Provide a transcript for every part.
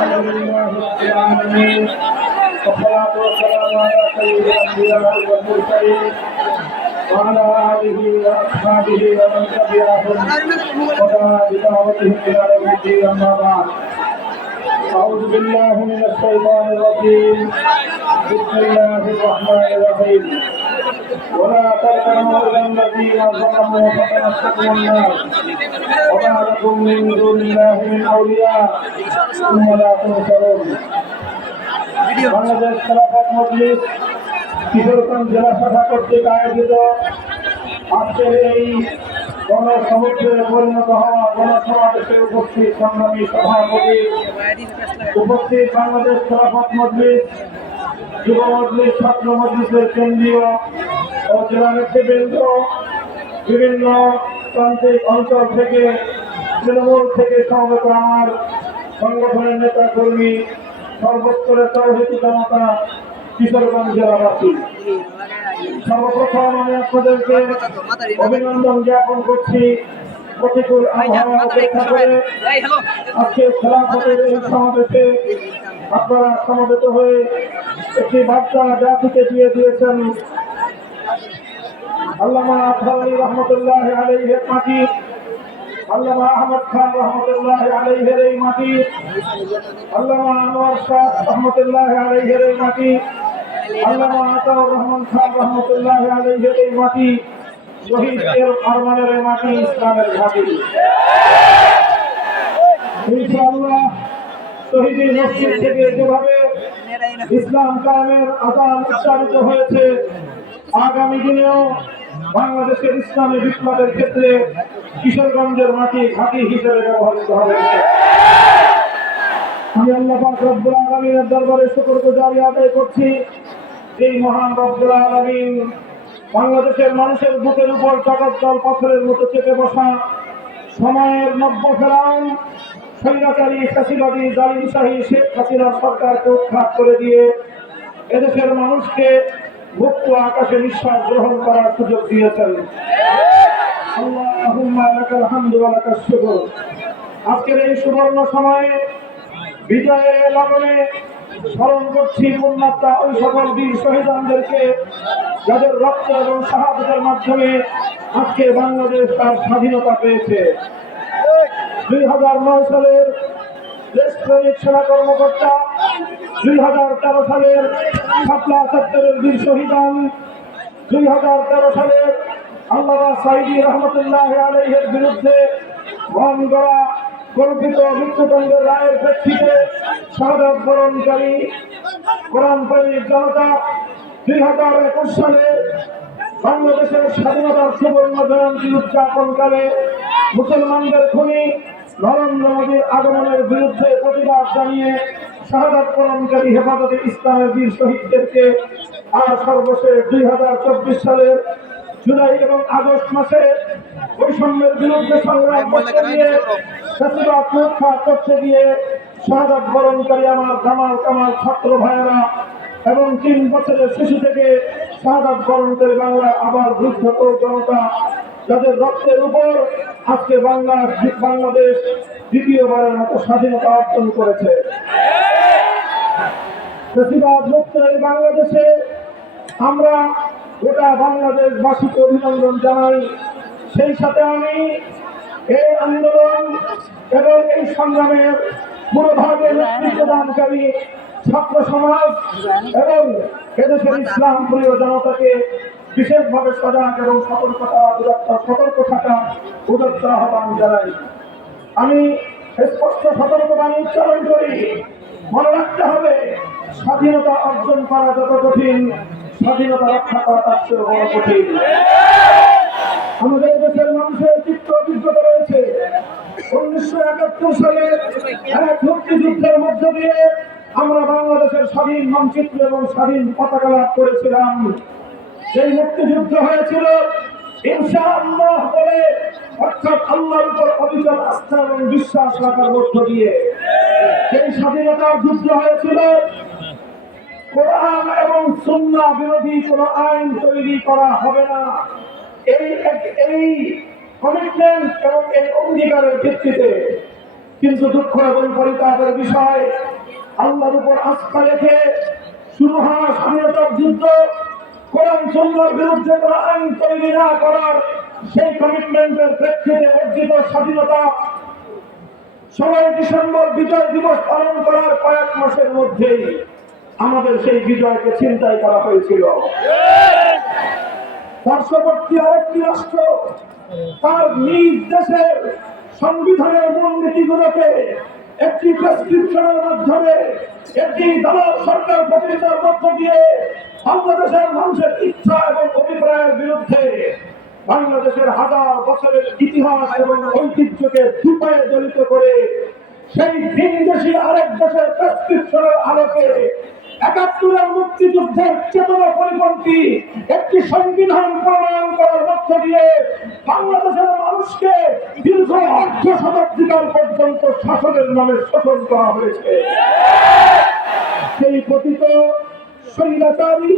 الحمد لله رب العالمين والصلاة والسلام على سيد الأنبياء والمرسلين وعلى آله وأصحابه ومن تبعهم ودعا بدعوتهم إلى يوم الدين أما بعد أعوذ بالله من الشيطان الرجيم بسم الله الرحمن الرحيم ولا تركنوا إلى الذين ظلموا فتمسكوا النار وما لكم من دون الله من أولياء ثم لا تنصرون বাংলাদেশ খেলাফত মজলিস কিশোরগঞ্জ জেলা শাখা কর্তৃক আয়োজিত আজকের এই গণসমুদ্রে পরিণত হওয়া গণসমাবেশে উপস্থিত সংগ্রামী সভাপতি উপস্থিত বাংলাদেশ খেলাফত মজলিস যুব মজলিস ছাত্র মজলিসের কেন্দ্রীয় ও জেলা নেতৃবৃন্দ বিভিন্ন প্রান্তিক অঞ্চল থেকে তৃণমূল থেকে সমবেত আমার সংগঠনের নেতা কর্মী সর্বস্তরের তৌহিদি জনতা কিশোরগঞ্জ জেলাবাসী, সর্বপ্রথম আমি আপনাদেরকে অভিনন্দন জ্ঞাপন করছি। প্রতিকূল আবহাওয়া উপেক্ষা করে আজকে খেলাফতের এই সমাবেশে আপনারা সমবেত হয়ে একটি বার্তা জাতিকে দিয়ে দিয়েছেন। আল্লামা আফজালি রহমতুল্লাহ আলাইহির মাটি, আল্লামা আহমদ খান রহমতুল্লাহ আলাইহির এই মাটি, আল্লামা আনোয়ার শাহ রহমতুল্লাহ আলাইহির এই মাটি, আল্লামা আতাউর রহমান খান রহমতুল্লাহ আলাইহির এই মাটি, শহীদ এর আরমানের এই মাটি ইসলামের ঘাঁটি। ইনশাআল্লাহ শহীদি মসজিদ থেকে যেভাবে ইসলাম কায়েমের আযান উচ্চারিত হয়েছে, আগামী দিনেও বাংলাদেশের ইসলামী বিপ্লবের ক্ষেত্রে কিশোরগঞ্জের মাটি ঘাঁটি হিসেবে ব্যবহৃত হবে। আমি আল্লাহ পাক রব্বুল আলামিনের দরবারে শুকরগুজারি আদায় করছি। এই মহান রব্বুল আলামিন বাংলাদেশের মানুষের বুকের উপর জগদ্দল পাথরের মতো চেপে বসা সময়ের নব্য ফেরাউন স্বৈরাচারী ফ্যাসিবাদী জালিমশাহী শেখ হাসিনার সরকারকে উৎখাত করে দিয়ে এদেশের মানুষকে মুক্ত আকাশে নিঃশ্বাস গ্রহণ করার সুযোগ দিয়েছেন। আল্লাহুম্মা লাকাল হামদু ওয়া লাকাশ শুকর। আজকের এই সুবর্ণ সময়ে বিজয়ের লগনে স্মরণ করছি পুণ্যাত্মা ওই সকল বীর শহীদদেরকে যাদের রক্ত এবং শাহাদাতের মাধ্যমে আজকে বাংলাদেশ তার স্বাধীনতা পেয়েছে। 2009 সালের দেশপ্রেমিক সেনা কর্মকর্তা, 2013 সালের শাপলা সেক্টরের বীর শহীদান, 2013 সালের আল্লামা সাঈদী রহমতুল্লাহ আলাইহির বিরুদ্ধে মন গড়া কল্পিত মৃত্যুদণ্ডের রায়ের প্রেক্ষিতে শাহাদাত বরণকারী কোরআনপ্রেমিক জনতা 2021 সালে বাংলাদেশের স্বাধীনতার সুবর্ণ জয়ন্তী উদযাপনকালে মুসলমানদের খুনি নরেন্দ্র মোদীর আগমনের বিরুদ্ধে প্রতিবাদ জানিয়ে শাহাদাত বরণকারী হেফাজতে ইসলামের বীর শহীদদেরকে আর সর্বশেষ 2024 সালের জুলাই এবং আগস্ট মাসে বৈষম্যের বিরুদ্ধে সংগ্রাম করতে গিয়ে ফ্যাসিবাদ উৎখাত করতে গিয়ে শাহাদাত বরণকারী আমার জামাল কামাল ছাত্র ভাইয়েরা এবং 3 বছরের শিশু থেকে শাহাদাত বরণকারী বাংলার আবার বৃদ্ধ জনতা যাদের রক্তের উপর আজকে বাংলাদেশ দ্বিতীয়বারের মতো স্বাধীনতা অর্জন করেছে। ফ্যাসিবাদ মুক্ত এই বাংলাদেশে আমরা গোটা বাংলাদেশবাসীকে অভিনন্দন জানাই। সেই সাথে আমি এই আন্দোলন এবং এই সংগ্রামের পুরোভাগে নেতৃত্ব দানকারী ছাত্র সমাজ এবং এদেশের ইসলাম প্রিয় জনতাকে বিশেষভাবে সজাগ এবং সতর্ক থাকা উদাত্ত আহ্বান জানাই। আমি স্পষ্ট সতর্কবাণী উচ্চারণ করি, মনে রাখতে হবে স্বাধীনতা অর্জন করা যত কঠিন, স্বাধীনতা রক্ষা করা তার চেয়ে বড় কঠিন। আমাদের দেশের মানুষের চিত্ত অভিজ্ঞতা রয়েছে। 1971 সালে এক মুক্তিযুদ্ধের মধ্য দিয়ে আমরা বাংলাদেশের স্বাধীন মানচিত্র এবং স্বাধীন পতাকা লাভ করেছিলাম। সেই মুক্তিযুদ্ধ হয়েছিল ইনশাআল্লাহ বলে, অর্থাৎ আল্লাহর উপর অবিচল আস্থা এবং বিশ্বাস রাখার মধ্য দিয়ে। সেই স্বাধীনতার যুদ্ধ হয়েছিল কোরআন এবং সুন্নাহ বিরোধী কোনো আইন তৈরি করা হবে না, এই কমিটমেন্ট এবং এই অঙ্গীকারের ভিত্তিতে কিন্তু দুঃখ এবং পরিতাপের বিষয়, আল্লাহর উপর আস্থা রেখে শুরু হওয়া স্বাধীনতার যুদ্ধ, কোরআন সুন্নাহর বিরুদ্ধে কোনো আইন তৈরি না করার সেই কমিটমেন্টের প্রেক্ষিতে অর্জিত স্বাধীনতা 16 ডিসেম্বর বিজয় দিবস পালন করার কয়েক মাসের মধ্যেই আমাদের সেই বিজয়কে ছিনতাই করা হয়েছিল। পার্শ্ববর্তী আরেকটি রাষ্ট্র তার নিজ দেশের সংবিধানের মূলনীতিগুলোকে একটি প্রেসক্রিপশনের মাধ্যমে, একটি দালাল সরকার প্রতিষ্ঠার মধ্য দিয়ে বাংলাদেশের মানুষের ইচ্ছা এবং অভিপ্রায়ের বিরুদ্ধে বাংলাদেশের হাজার বছরের ইতিহাস এবং ঐতিহ্যকে দুপায়ে দলিত করে সেই ভিনদেশী আরেক দেশের প্রেসক্রিপশনের আলোকে ৭১-এর মুক্তিযুদ্ধের চেতনা পরিপন্থী একটি সংবিধান প্রণয়ন করার মধ্য দিয়ে বাংলাদেশের মানুষকে দীর্ঘ অর্ধ শতাব্দীকাল পর্যন্ত শাসনের নামে শোষণ করা হয়েছে। সেই পতিত স্বৈরাচারী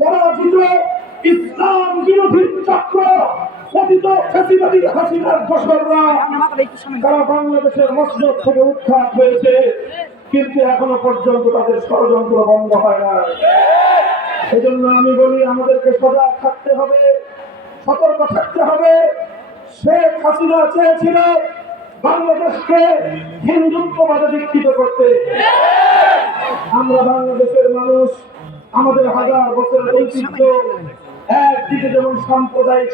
পরাজিত ইসলাম বিরোধী চক্র, পতিত ফ্যাসিবাদী হাসিনার দোসররা, তারা বাংলাদেশের মসনদ থেকে উৎখাত হয়েছে, কিন্তু এখনো পর্যন্ত তাদের ষড়যন্ত্র বন্ধ হয় না। এজন্য আমি বলি, আমাদেরকে সজাগ থাকতে হবে, সতর্ক থাকতে হবে। শেখ হাসিনা চেয়েছিল বাংলাদেশকে হিন্দুত্ববাদে দীক্ষিত করতে। আমরা বাংলাদেশের মানুষ, আমাদের হাজার বছরের ঐতিহ্য, একদিকে যেমন সাম্প্রদায়িক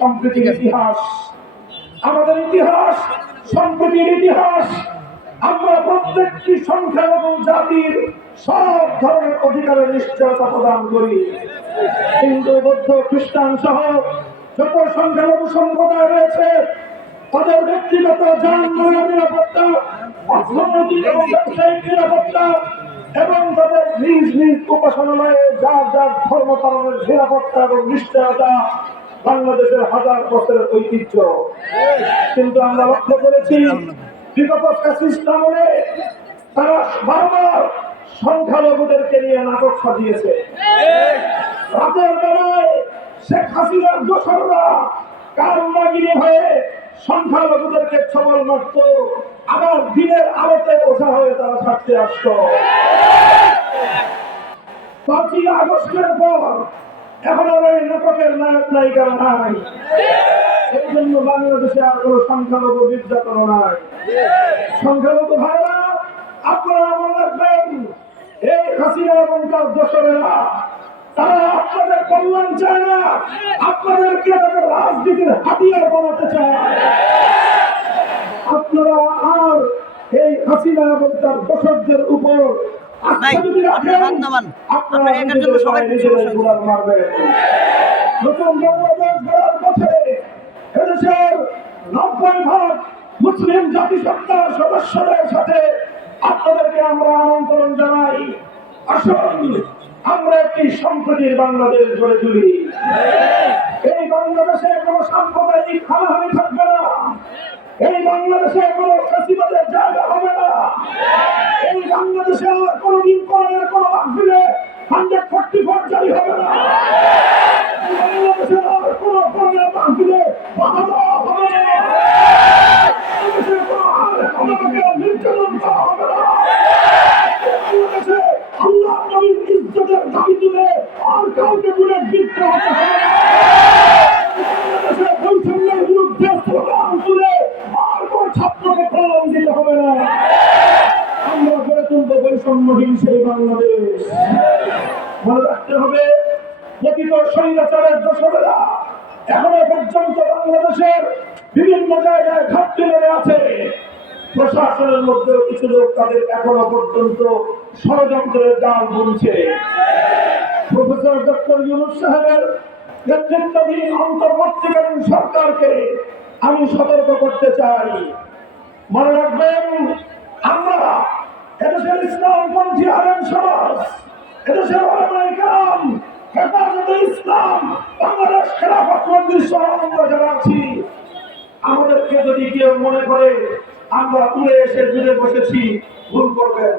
সম্প্রীতির ইতিহাস, আমাদের ইতিহাস সম্প্রীতির ইতিহাস, আমরা প্রত্যেকটি সংখ্যালঘু জাতির সব ধরনের অধিকারের নিশ্চয়তা প্রদান করি। হিন্দু, বৌদ্ধ, খ্রিস্টান সহ যত সংখ্যালঘু সম্প্রদায় রয়েছে তাদের ব্যক্তিগত যানবাহনের নিরাপত্তা, অর্থনৈতিক এবং ব্যবসায়িক নিরাপত্তা এবং তাদের নিজ নিজ উপাসনালয়ে যার যার ধর্ম পালনের নিরাপত্তা এবং নিশ্চয়তা বাংলাদেশের হাজার বছরের ঐতিহ্য। কিন্তু আমরা লক্ষ্য করেছি বিগত ফ্যাসিস্ট আমলে তারা বারবার সংখ্যালঘুদেরকে নিয়ে নাটক সাজিয়েছে। রাতের বেলায় শেখ হাসিনার দোসররা কারমাগিরি হয়ে সংখ্যালঘুদেরকে ছবল মারত, আবার দিনের আলোতে ওঠা হয়ে তারা থাকতে আসত। ৫ই আগস্টের পর এখন আর এই নাটকের নায়ক নায়িকা নাই। এই জন্য বাংলাদেশে আর কোন সংখ্যালঘু নির্যাতন নাই। সংখ্যালঘু ভাইরা, আপনারা মনে রাখবেন, এই হাসিনা এবং তার দোসরেরা তারা আপনাদের কল্যাণ চায় না, আপনাদেরকে তাদের রাজনীতির হাতিয়ার বানাতে চায়। আপনারা আর এই হাসিনা এবং তার দোসরদের উপর আস্থা যদি রাখেন, আপনারা নিজেরাই গোলাম মারবেন। নতুন বাংলাদেশ গড়ার পথে এদেশের ৯০% মুসলিম জাতিসত্তার সদস্যদের সাথে আপনাদেরকে আমরা আমন্ত্রণ জানাই। আসুন আমরা একটি সম্প্রীতির বাংলাদেশ গড়ে তুলি। এই বাংলাদেশে কোনো সাম্প্রদায়িক হানাহানি থাকবে না। এই বাংলাদেশে কোনো ফ্যাসিবাদের জায়গা হবে না। এই বাংলাদেশে আর কোনোদিন কোরআনের কোনো মাহফিলে 144 জারি হবে না। এই বাংলাদেশে আর কোনো কোরআনের মাহফিলে বাধা দেওয়া হবে না। বাংলাদেশে কোনো আর আমাকে নির্যাতন করা হবে না। বাংলাদেশে আল্লাহ নবীর ইজ্জতের দাবি তুলে আর কাউকে তুলে বিদ্রোহ হতে হবে না। বাংলাদেশে বৈষম্যের বিরুদ্ধে স্লোগান তুলে আর কোনো ছাত্রকে কলম দিতে হবে না। আমরা গড়ে তুলবো বৈষম্যহীন সেই বাংলাদেশ। মনে রাখতে হবে, পতিত স্বৈরাচারের দোসরেরা এখনো পর্যন্ত বাংলাদেশের বিভিন্ন জায়গায় ঘাটতি মেরে আছে। প্রশাসনের মধ্যে কিছু লোক তাদের এখনো পর্যন্ত ষড়যন্ত্রের জাল বুনছে। প্রফেসর ডক্টর ইউনূস সাহেবের নেতৃত্বাধীন অন্তর্বর্তীকালীন সরকারকে আমি সতর্ক করতে চাই। মনে রাখবেন, আমরা এদেশের ইসলামপন্থী আলেম সমাজ, এদেশের ওলামায়ে কেরাম, হেফাজতে ইসলাম, বাংলাদেশ খেলাফত মজলিস সহ আমরা যারা আছি, আমাদেরকে যদি কেউ মনে করে আমরা উড়ে এসে জুড়ে বসেছি, ভুল করবেন।